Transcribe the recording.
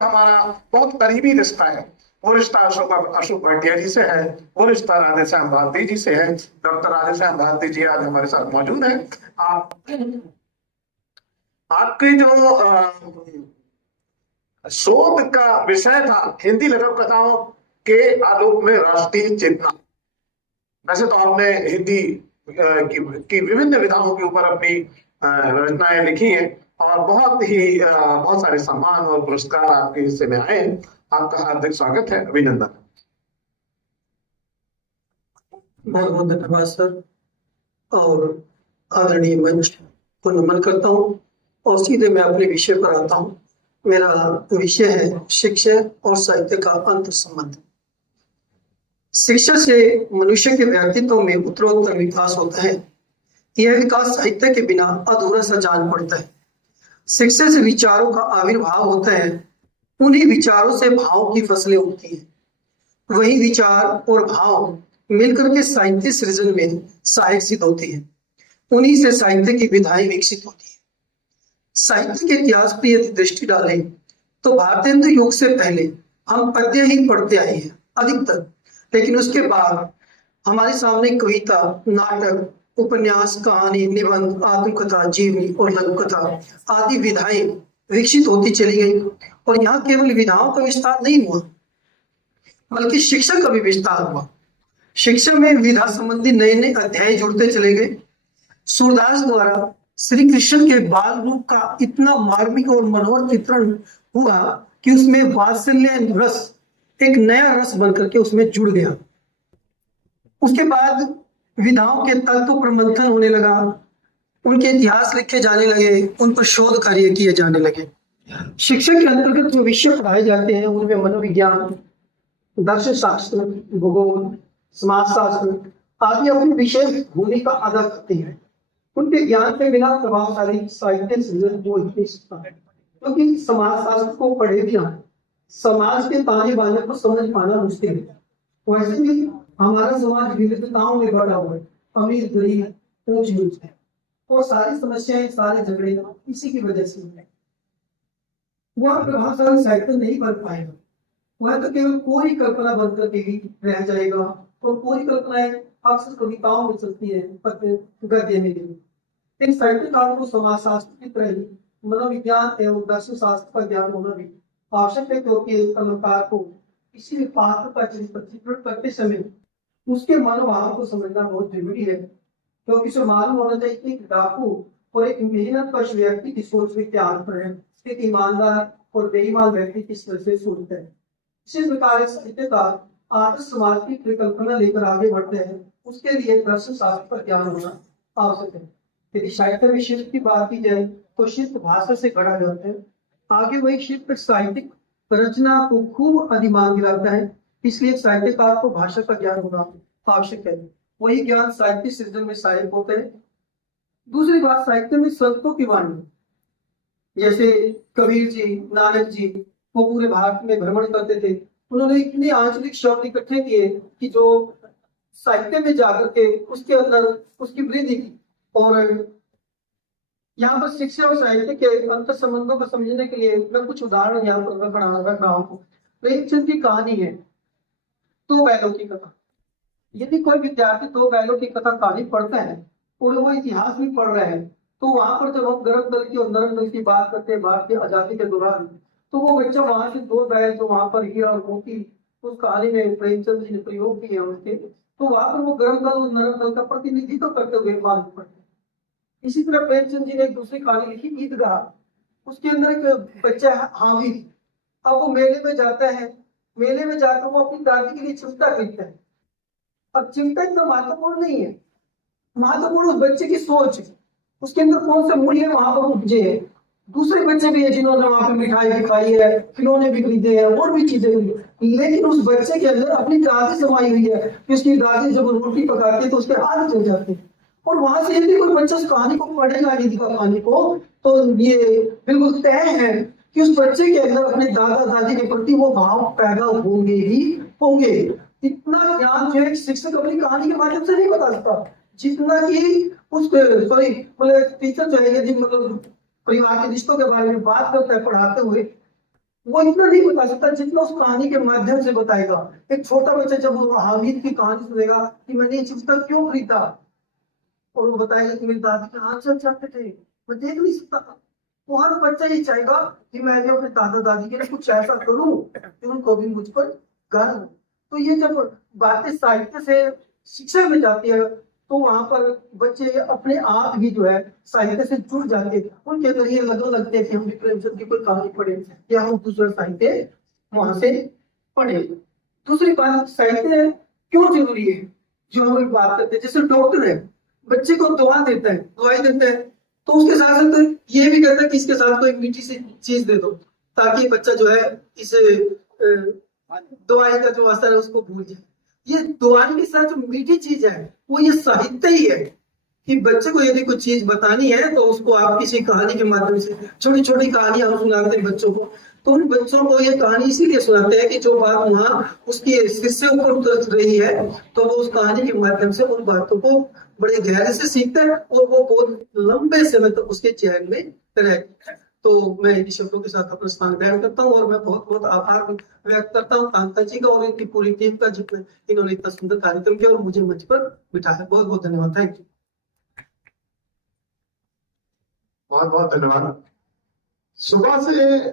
हमारा बहुत करीबी रिश्ता है। वो रिश्ता अशोक अशोक भाटिया जी से है। वो रिश्ता राधेश्याम भारती जी से है। डॉक्टर राधेश्याम भारती जी आज हमारे साथ मौजूद हैं। आप आपकी जो शोध का विषय था हिंदी लघु कथाओं के आलोक में राष्ट्रीय चेतना। वैसे तो आपने हिंदी की विभिन्न विधाओं के ऊपर अपनी रचनाएं लिखी हैं और बहुत सारे सम्मान और पुरस्कार आपके हिस्से में आए हैं। आपका हार्दिक स्वागत है, अभिनंदन। बहुत बहुत धन्यवाद सर। और आदरणीय मंच को नमन करता हूँ और सीधे मैं अपने विषय पर आता हूँ। मेरा विषय है शिक्षा और साहित्य का अंतर संबंध। शिक्षा से मनुष्य के व्यक्तित्व में उत्तरोत्तर विकास होता है। यह विकास साहित्य के बिना अधूरा सा जान पड़ता है। शिक्षा से विचारों का आविर्भाव होता है। उन्हीं विचारों से भावों की फसलें उगती हैं। वही विचार और भाव मिलकर के साहित्य सृजन में सहायक सिद्ध होते हैं। उन्हीं से साहित्य की विधाएं विकसित होती है। साहित्य के इतिहास पर यदि दृष्टि डालें तो भारतेंद्र युग से पहले हम पद्य ही पढ़ते आए हैं अधिकतर, लेकिन उसके बाद हमारे सामने कविता, नाटक, उपन्यास, कहानी, निबंध, आत्मकथा, जीवनी और लघु कथा आदि विधाएं विकसित होती चली गई। और यहाँ केवल विधाओं का विस्तार नहीं हुआ, बल्कि शिक्षा का भी विस्तार हुआ। शिक्षा में विधा संबंधी नए नए अध्याय जुड़ते चले गए। सूरदास द्वारा श्री कृष्ण के बाल रूप का इतना मार्मिक और मनोहर चित्रण हुआ कि उसमें वात्सल्य रस एक नया रस बनकर के उसमें जुड़ गया। उसके बाद विधाओं के तत्व पर मंथन होने लगा, उनके इतिहास लिखे जाने लगे, उन पर शोध कार्य किए जाने लगे। शिक्षा के अंतर्गत जो विषय पढ़ाए जाते हैं उनमें मनोविज्ञान, दर्शन शास्त्र, भूगोल, समाज शास्त्र आदि अपनी विशेष भूमिका अदा करते हैं। उनके ज्ञान के बिना प्रभावशाली साहित्य सृजन हो ही नहीं सकता है, क्योंकि समाज शास्त्र को पढ़े बिना समाज के ताने बाने को समझ पाना मुश्किल है। वैसे भी हमारा समाज विविधताओं में बड़ा हुआ है, अमीर गरीब, ऊंच नीच है, और सारी समस्याएं, सारे झगड़े इसी की वजह से है। वह प्रभावशाली साहित्य नहीं बन पाएगा। वह तो केवल कोरी कल्पना बनकर के ही रह जाएगा, और कोरी कल्पनाएं अक्सर कविताओं में चलती है, पद्य गद्य में नहीं। इन साहित्यकार को समाज शास्त्र की तरह ही मनोविज्ञान एवं दर्शन शास्त्र का ज्ञान होना भी आवश्यक है, क्योंकि कलाकार को किसी भी पात्र का चित्रण करते समय उसके मनोभाव को समझना बहुत जरूरी है, क्योंकि उसे मालूम होना चाहिए कि डाकू और एक मेहनतकश व्यक्ति की सोच में क्या अंतर है, एक ईमानदार और बेईमान व्यक्ति किस तरह से सोचता है। इसी प्रकार साहित्यकार आदर्श समाज की परिकल्पना लेकर आगे बढ़ते हैं, उसके लिए दर्शन शास्त्र का ज्ञान होना आवश्यक है। यदि साहित्य में शिल्प की बात की जाए तो शिल्प भाषा से गढ़ा जाता है। आगे वही शिल्प साहित्यिक रचना को खूब अधिमान दिलाता है, इसलिए साहित्यकार को भाषा का ज्ञान होना आवश्यक है। वही ज्ञान साहित्य सृजन में सहायक होता है। दूसरी बात, साहित्य में संतों की वाणी, जैसे कबीर जी, नानक जी, वो पूरे भारत में भ्रमण करते थे। उन्होंने इतने आंचलिक शब्द इकट्ठे किए कि जो साहित्य में जाकर के उसके अंदर उसकी वृद्धि की। और यहाँ पर शिक्षा और साहित्य के अंतर संबंधों को समझने के लिए मैं कुछ उदाहरण यहाँ पर रख रहा हूँ। प्रेमचंद की कहानी है दो बैलों की कथा। यदि कोई विद्यार्थी दो बैलों की कथा कहानी पढ़ता है और वो इतिहास भी पढ़ रहे हैं, तो वहां पर जब हम गर्म दल की और नरम दल की बात करते हैं भारत की आजादी के दौरान, तो वो बच्चा वहां से दो बैल जो वहां पर हीरा और मोती उस कहानी में प्रेमचंद जी ने प्रयोग किए उनके, तो वहां पर वो गर्म दल और नरम दल का प्रतिनिधित्व करते हुए मालूम पड़ते। इसी तरह प्रेमचंद जी ने एक दूसरी कहानी लिखी ईदगाह। उसके अंदर एक बच्चा है हामिद। अब वो मेले में जाता है, मेले में जाकर वो अपनी दादी के लिए चिमटा खरीदता है। अब चिमटा इतना महत्वपूर्ण नहीं है, महत्वपूर्ण उस बच्चे की सोच, उसके अंदर कौन से मूल्य वहां पर उपजे है। दूसरे बच्चे भी है जिन्होंने वहां पर मिठाई भी खाई है, खिलौने भी खरीदे हैं और भी चीजें खरीदी, लेकिन उस बच्चे के अंदर अपनी दादी समाई हुई है कि उसकी दादी जब रोटी पकाती है तो उसके हाथ चल जाते हैं। और वहां से यदि कोई बच्चा उस कहानी को पढ़ेगा, यदि कहानी को, तो ये बिल्कुल तय है कि उस बच्चे के अंदर अपने दादा दादी के प्रति वो भाव पैदा होंगे ही होंगे। इतना ज्ञान जो है शिक्षक अपनी कहानी के माध्यम से नहीं बता सकता, जितना कि उस सॉरी मतलब टीचर जो है यदि मतलब परिवार के रिश्तों के बारे में बात करता है पढ़ाते हुए, वो इतना नहीं बता सकता जितना उस कहानी के माध्यम से बताएगा। एक छोटा बच्चा जब वो हामिद की कहानी सुनेगा कि मैंने ये जूता क्यों खरीदा, और वो बताएगा कि मेरी दादी के हाथ से चाहते थे, मैं देख नहीं सकता था। तो हर बच्चा ये चाहेगा कि मैं भी अपने दादा दादी के लिए कुछ ऐसा करूं कि उनको भी मुझ पर गर्व हो। तो ये जब बातें साहित्य से शिक्षा में जाती है तो वहां पर बच्चे अपने आप ही जो है साहित्य से जुड़ जाते हैं। उनके अंदर ये लगने लगते हैं कि हम भी प्रेमचंद की कोई कहानी पढ़े या हम दूसरा साहित्य वहां से पढ़े। दूसरी बात, साहित्य क्यों जरूरी है जो हम बात करते हैं, जैसे डॉक्टर है बच्चे को दवा देता है, दवाई देता है, तो उसके साथ साथ ये भी कहता है कि इसके साथ कोई मीठी सी चीज दे दो ताकि बच्चा जो है इस दवाई का जो असर है उसको भूल जाए। ये दवाई के साथ जो मीठी चीज है वो ये साहित्य ही है कि बच्चे को यदि कुछ चीज बतानी है तो उसको आप किसी कहानी के माध्यम से, छोटी छोटी कहानियां हम सुनाते हैं बच्चों को, तो उन बच्चों को ये कहानी इसीलिए सुनाते हैं कि जो बात वहां उसके सिर से ऊपर उतर रही है तो वो उस कहानी के माध्यम से उन बातों को बड़े गहरे से सीखता है और वो बहुत लंबे समय तक उसके चयन में रहता है। तो मैं इन शब्दों के साथ अपना स्थान ग्रहण करता हूँ और मैं बहुत बहुत आभार व्यक्त करता हूँ कांता जी का और इनकी पूरी टीम का जिसने इन्होंने इतना सुंदर कार्यक्रम किया और मुझे मंच पर बिठाया। बहुत बहुत धन्यवाद। Thank you. बहुत बहुत धन्यवाद। सुबह से